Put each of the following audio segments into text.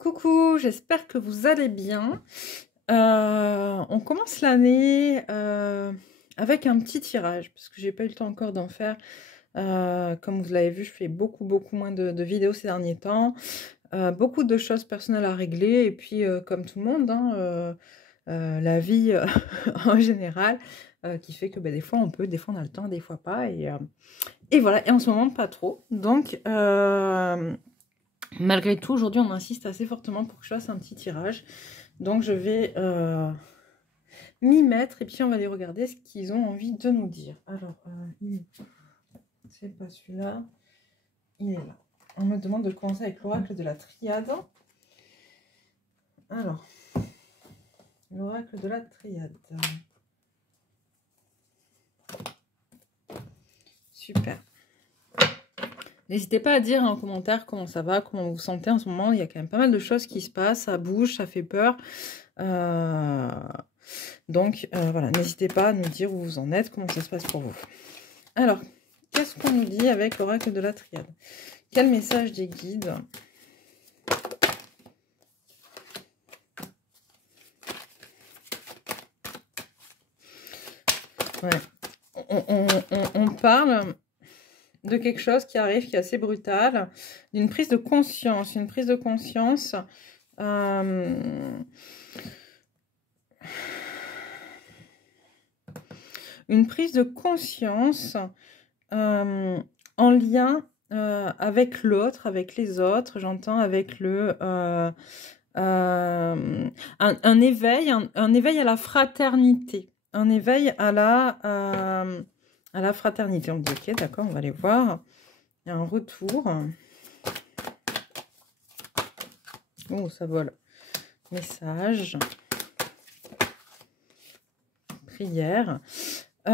Coucou, j'espère que vous allez bien. On commence l'année avec un petit tirage, parce que j'ai pas eu le temps encore d'en faire. Comme vous l'avez vu, je fais beaucoup moins de vidéos ces derniers temps. Beaucoup de choses personnelles à régler, et puis comme tout le monde, hein, la vie en général, qui fait que des fois on peut, des fois on a le temps, des fois pas, et voilà, et en ce moment pas trop. Donc malgré tout, aujourd'hui, on insiste assez fortement pour que je fasse un petit tirage. Donc, je vais m'y mettre et puis on va aller regarder ce qu'ils ont envie de nous dire. Alors, c'est pas celui-là. Il est là. On me demande de commencer avec l'oracle de la triade. Alors, l'oracle de la triade. Super. N'hésitez pas à dire en commentaire comment ça va, comment vous vous sentez en ce moment. Il y a quand même pas mal de choses qui se passent, ça bouge, ça fait peur. Donc voilà, n'hésitez pas à nous dire où vous en êtes, comment ça se passe pour vous. Alors, qu'est-ce qu'on nous dit avec l'oracle de la triade? Quel message des guides? Ouais. On parle de quelque chose qui arrive, qui est assez brutal, d'une prise de conscience, une prise de conscience une prise de conscience en lien avec l'autre, avec les autres, j'entends avec un éveil, un éveil à la fraternité, un éveil à la fraternité. On me dit ok, d'accord, on va aller voir. Il y a un retour. Oh, ça vole. Message. Prière. Ok.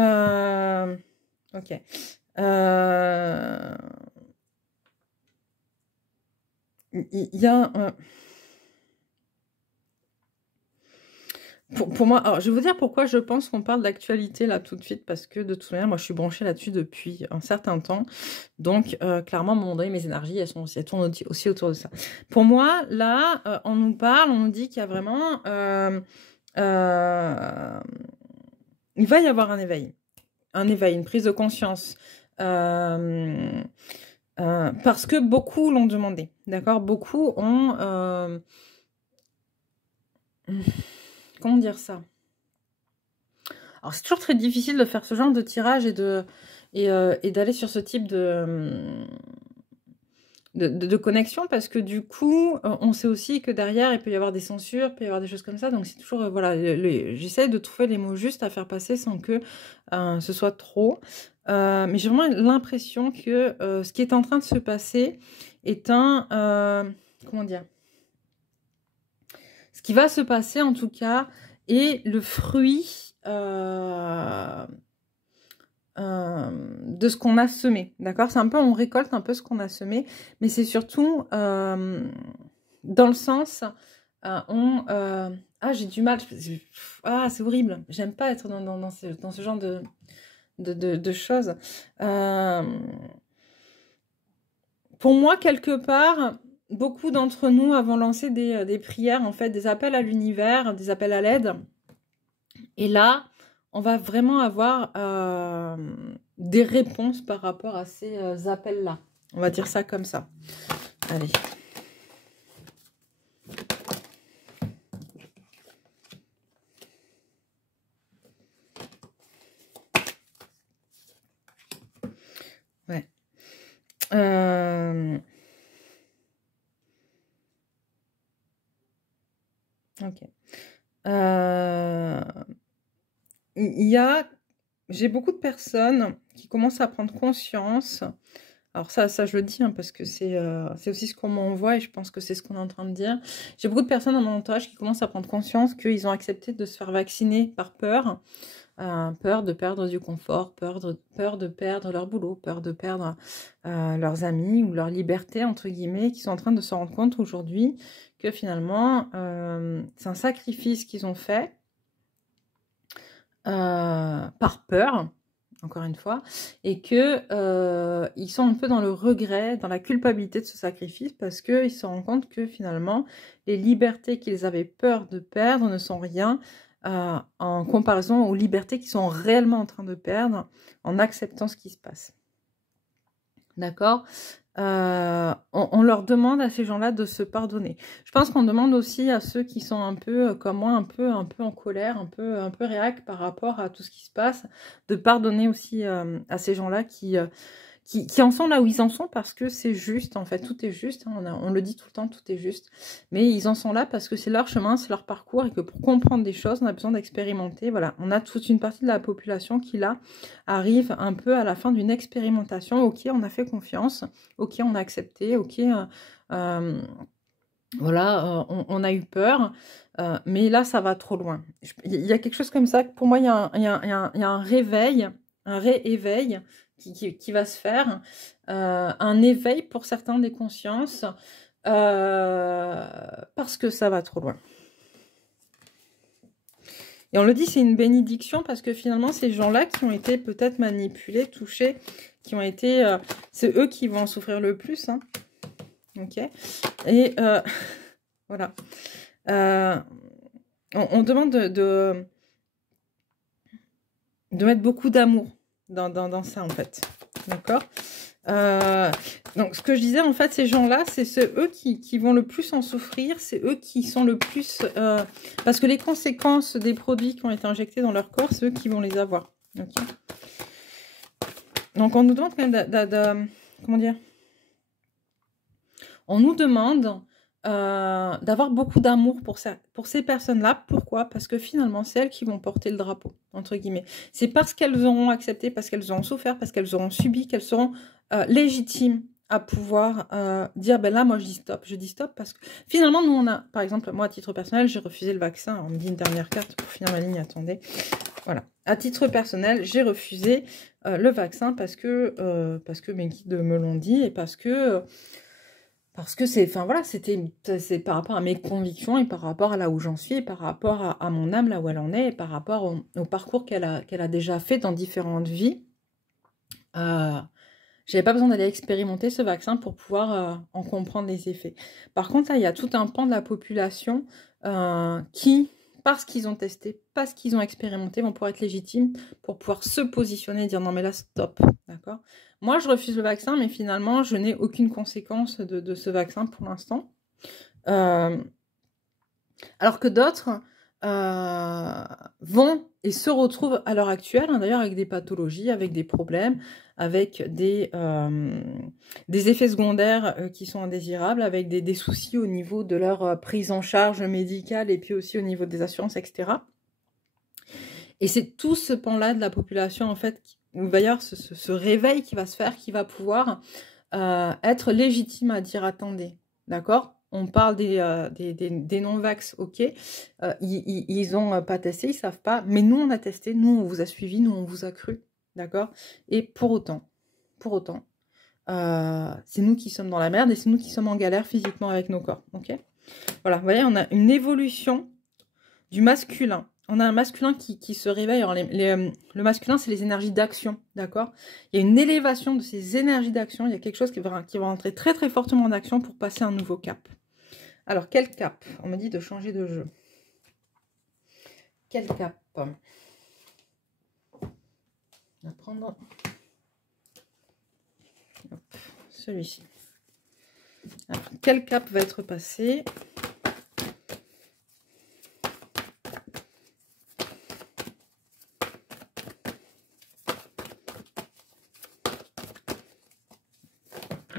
Il y a... Pour moi, alors je vais vous dire pourquoi je pense qu'on parle d'actualité là tout de suite, parce que de toute manière, moi je suis branchée là-dessus depuis un certain temps. Donc clairement, à un moment donné, mes énergies, elles tournent aussi autour de ça. Pour moi, là, on nous parle, on nous dit qu'il y a vraiment... il va y avoir un éveil, une prise de conscience. Parce que beaucoup l'ont demandé, d'accord? Beaucoup ont... comment dire ça? Alors, c'est toujours très difficile de faire ce genre de tirage et d'aller sur ce type de connexion, parce que du coup, on sait aussi que derrière, il peut y avoir des censures, il peut y avoir des choses comme ça. Donc, c'est toujours, voilà, j'essaie de trouver les mots justes à faire passer sans que ce soit trop. Mais j'ai vraiment l'impression que ce qui est en train de se passer est comment dire? Ce qui va se passer, en tout cas, est le fruit de ce qu'on a semé, d'accord? C'est un peu, on récolte un peu ce qu'on a semé, mais c'est surtout dans le sens, ah, j'ai du mal, ah, c'est horrible, j'aime pas être dans ce genre de choses. Pour moi, quelque part, beaucoup d'entre nous avons lancé des prières, en fait, des appels à l'univers, des appels à l'aide. Et là, on va vraiment avoir des réponses par rapport à ces appels-là. On va dire ça comme ça. Allez. Ouais. Ok. J'ai beaucoup de personnes qui commencent à prendre conscience. Alors ça je le dis, hein, parce que c'est aussi ce qu'on m'envoie, et je pense que c'est ce qu'on est en train de dire. J'ai beaucoup de personnes dans mon entourage qui commencent à prendre conscience qu'ils ont accepté de se faire vacciner par peur. Peur de perdre du confort, peur de perdre leur boulot, peur de perdre leurs amis ou leur liberté, entre guillemets, qui sont en train de se rendre compte aujourd'hui que finalement, c'est un sacrifice qu'ils ont fait par peur, encore une fois, et que ils sont un peu dans le regret, dans la culpabilité de ce sacrifice, parce qu'ils se rendent compte que finalement, les libertés qu'ils avaient peur de perdre ne sont rien en comparaison aux libertés qu'ils sont réellement en train de perdre en acceptant ce qui se passe. D'accord? On leur demande à ces gens-là de se pardonner. Je pense qu'on demande aussi à ceux qui sont un peu, comme moi, un peu en colère, un peu réac par rapport à tout ce qui se passe, de pardonner aussi à ces gens-là qui en sont là où ils en sont parce que c'est juste, en fait, tout est juste, hein, on le dit tout le temps, tout est juste, mais ils en sont là parce que c'est leur chemin, c'est leur parcours, et que pour comprendre des choses, on a besoin d'expérimenter, voilà, on a toute une partie de la population qui, là, arrive un peu à la fin d'une expérimentation, ok, on a fait confiance, ok, on a accepté, ok, voilà, on a eu peur, mais là, ça va trop loin. Il y a quelque chose comme ça, pour moi, il y a un réveil, un rééveil, qui va se faire, un éveil pour certains des consciences, parce que ça va trop loin. Et on le dit, c'est une bénédiction parce que finalement, ces gens-là qui ont été peut-être manipulés, touchés, qui ont été... c'est eux qui vont en souffrir le plus. Hein. Ok. Et voilà. On demande de mettre beaucoup d'amour dans ça, en fait. D'accord? Donc, ce que je disais, en fait, ces gens-là, c'est eux qui vont le plus en souffrir, c'est eux qui sont le plus... parce que les conséquences des produits qui ont été injectés dans leur corps, c'est eux qui vont les avoir. Okay. Donc, on nous demande quand même comment dire? On nous demande d'avoir beaucoup d'amour pour ces personnes-là. Pourquoi? Parce que finalement, c'est elles qui vont porter le drapeau, entre guillemets. C'est parce qu'elles auront accepté, parce qu'elles auront souffert, parce qu'elles auront subi, qu'elles seront légitimes à pouvoir dire, ben là, moi, je dis stop, parce que finalement, nous, on a, par exemple, moi, à titre personnel, j'ai refusé le vaccin. On me dit une dernière carte pour finir ma ligne, attendez. Voilà. À titre personnel, j'ai refusé le vaccin parce que mes guides me l'ont dit et parce que c'est, enfin voilà, c'est par rapport à mes convictions et par rapport à là où j'en suis, et par rapport à mon âme là où elle en est, et par rapport au parcours qu'elle a déjà fait dans différentes vies. J'avais pas besoin d'aller expérimenter ce vaccin pour pouvoir en comprendre les effets. Par contre, là, il y a tout un pan de la population qui, parce qu'ils ont testé, parce qu'ils ont expérimenté, vont pouvoir être légitimes pour pouvoir se positionner et dire non mais là stop, d'accord? Moi, je refuse le vaccin, mais finalement, je n'ai aucune conséquence de ce vaccin pour l'instant. Alors que d'autres vont et se retrouvent à l'heure actuelle, hein, d'ailleurs, avec des pathologies, avec des problèmes, avec des effets secondaires qui sont indésirables, avec des soucis au niveau de leur prise en charge médicale et puis aussi au niveau des assurances, etc. Et c'est tout ce pan-là de la population, en fait, où il va y avoir ce réveil qui va se faire, qui va pouvoir être légitime à dire attendez, d'accord? On parle des non-vax, ok. Ils n'ont pas testé, ils ne savent pas, mais nous on a testé, nous on vous a suivi, nous on vous a cru, d'accord? Et pour autant, c'est nous qui sommes dans la merde et c'est nous qui sommes en galère physiquement avec nos corps, ok? Voilà, vous voyez, on a une évolution du masculin. On a un masculin qui se réveille. Alors le masculin, c'est les énergies d'action, d'accord? Il y a une élévation de ces énergies d'action. Il y a quelque chose qui va rentrer très très fortement en action pour passer un nouveau cap. Alors, quel cap? On me dit de changer de jeu. Quel cap? On va prendre celui-ci. Alors, quel cap va être passé?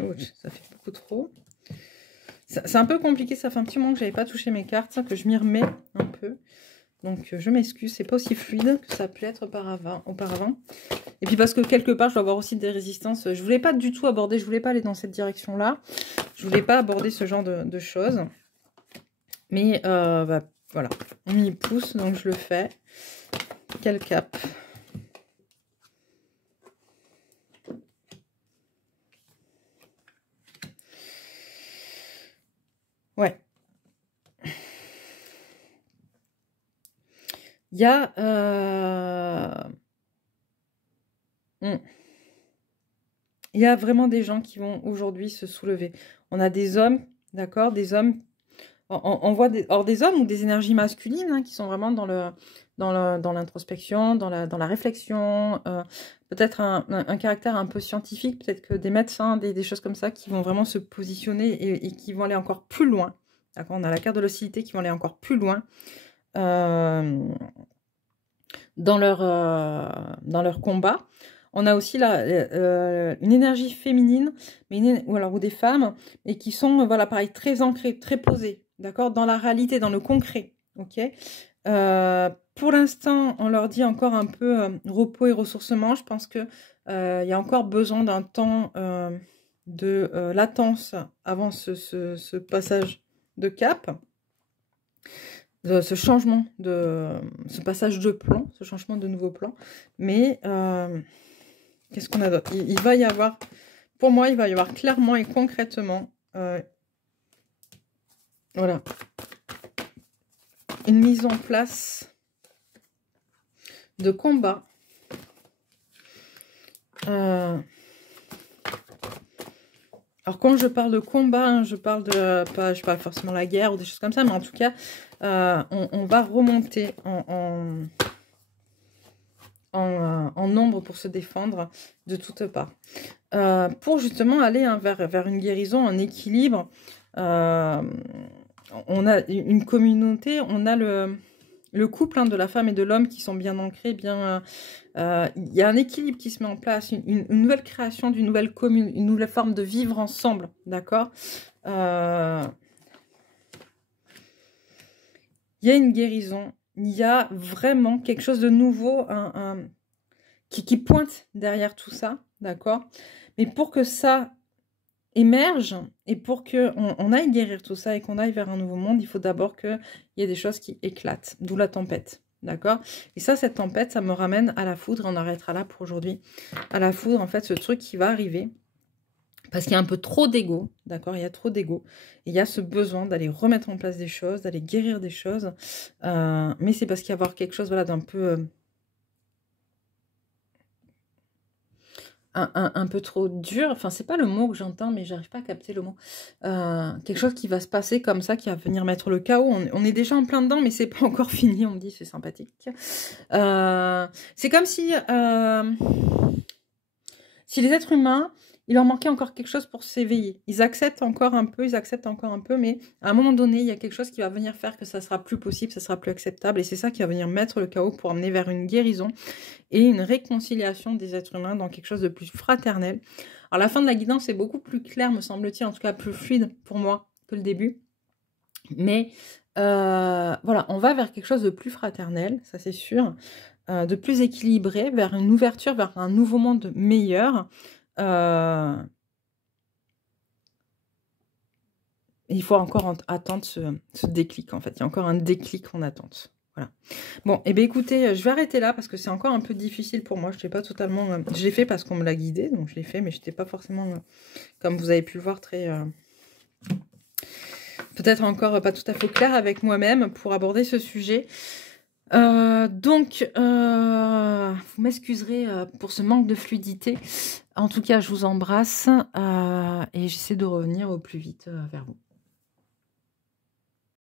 Ouch, ça fait beaucoup trop. C'est un peu compliqué, ça fait un petit moment que j'avais pas touché mes cartes, que je m'y remets un peu. Donc je m'excuse, c'est pas aussi fluide que ça peut être auparavant. Et puis parce que quelque part, je dois avoir aussi des résistances. Je voulais pas du tout aborder, je voulais pas aller dans cette direction-là. Je voulais pas aborder ce genre de choses. Mais bah, voilà, on m'y pousse, donc je le fais. Quel cap? Ouais. Il y a Mm. Il y a vraiment des gens qui vont aujourd'hui se soulever. On a des hommes, d'accord, des hommes. On voit des hommes ou des énergies masculines hein, qui sont vraiment dans l'introspection, dans la réflexion, peut-être un caractère un peu scientifique, peut-être que des médecins, des choses comme ça qui vont vraiment se positionner et qui vont aller encore plus loin. D'accord, on a la carte de l'hostilité qui vont aller encore plus loin dans leur combat. On a aussi une énergie féminine, ou des femmes, et qui sont, voilà, pareil, très ancrées, très posées, d'accord, dans la réalité, dans le concret, ok. Pour l'instant, on leur dit encore un peu repos et ressourcement. Je pense que y a encore besoin d'un temps de latence avant ce passage de cap, ce changement ce passage de plan, ce changement de nouveau plan. Mais qu'est-ce qu'on a d'autre? Il va y avoir, pour moi, il va y avoir clairement et concrètement, voilà, une mise en place de combat. Alors quand je parle de combat, hein, je parle de, je parle forcément la guerre ou des choses comme ça, mais en tout cas, on va remonter en nombre pour se défendre de toutes parts. Pour justement aller hein, vers une guérison, un équilibre, on a une communauté, on a le couple hein, de la femme et de l'homme qui sont bien ancrés, bien... il y a un équilibre qui se met en place, une nouvelle création d'une nouvelle commune, une nouvelle forme de vivre ensemble, d'accord. Il y a une guérison, il y a vraiment quelque chose de nouveau qui pointe derrière tout ça, d'accord. Mais pour que ça émerge et pour qu'on aille guérir tout ça et qu'on aille vers un nouveau monde, il faut d'abord qu'il y ait des choses qui éclatent, d'où la tempête. D'accord. Et ça, cette tempête, ça me ramène à la foudre. On arrêtera là pour aujourd'hui. À la foudre, en fait, ce truc qui va arriver. Parce qu'il y a un peu trop d'ego. D'accord. Il y a trop d'ego. Et il y a ce besoin d'aller remettre en place des choses, d'aller guérir des choses. Mais c'est parce qu'il y a avoir quelque chose voilà, d'un peu... un peu trop dur. Enfin, c'est pas le mot que j'entends, mais j'arrive pas à capter le mot. Quelque chose qui va se passer comme ça, qui va venir mettre le chaos. On est déjà en plein dedans, mais c'est pas encore fini. On me dit, c'est sympathique. C'est comme si les êtres humains, il leur manquait encore quelque chose pour s'éveiller. Ils acceptent encore un peu, mais à un moment donné, il y a quelque chose qui va venir faire que ça sera plus possible, ça sera plus acceptable. Et c'est ça qui va venir mettre le chaos pour amener vers une guérison et une réconciliation des êtres humains dans quelque chose de plus fraternel. Alors la fin de la guidance est beaucoup plus claire, me semble-t-il, en tout cas plus fluide pour moi que le début. Mais voilà, on va vers quelque chose de plus fraternel, ça c'est sûr, de plus équilibré, vers une ouverture, vers un nouveau monde meilleur. Il faut encore attendre ce déclic, en fait. Il y a encore un déclic en attente. Voilà. Bon, et bien écoutez, je vais arrêter là parce que c'est encore un peu difficile pour moi. Je n'étais pas totalement... je l'ai fait parce qu'on me l'a guidé, donc je l'ai fait, mais je n'étais pas forcément, comme vous avez pu le voir, très... peut-être encore pas tout à fait clair avec moi-même pour aborder ce sujet. Donc, vous m'excuserez pour ce manque de fluidité. En tout cas, je vous embrasse et j'essaie de revenir au plus vite vers vous.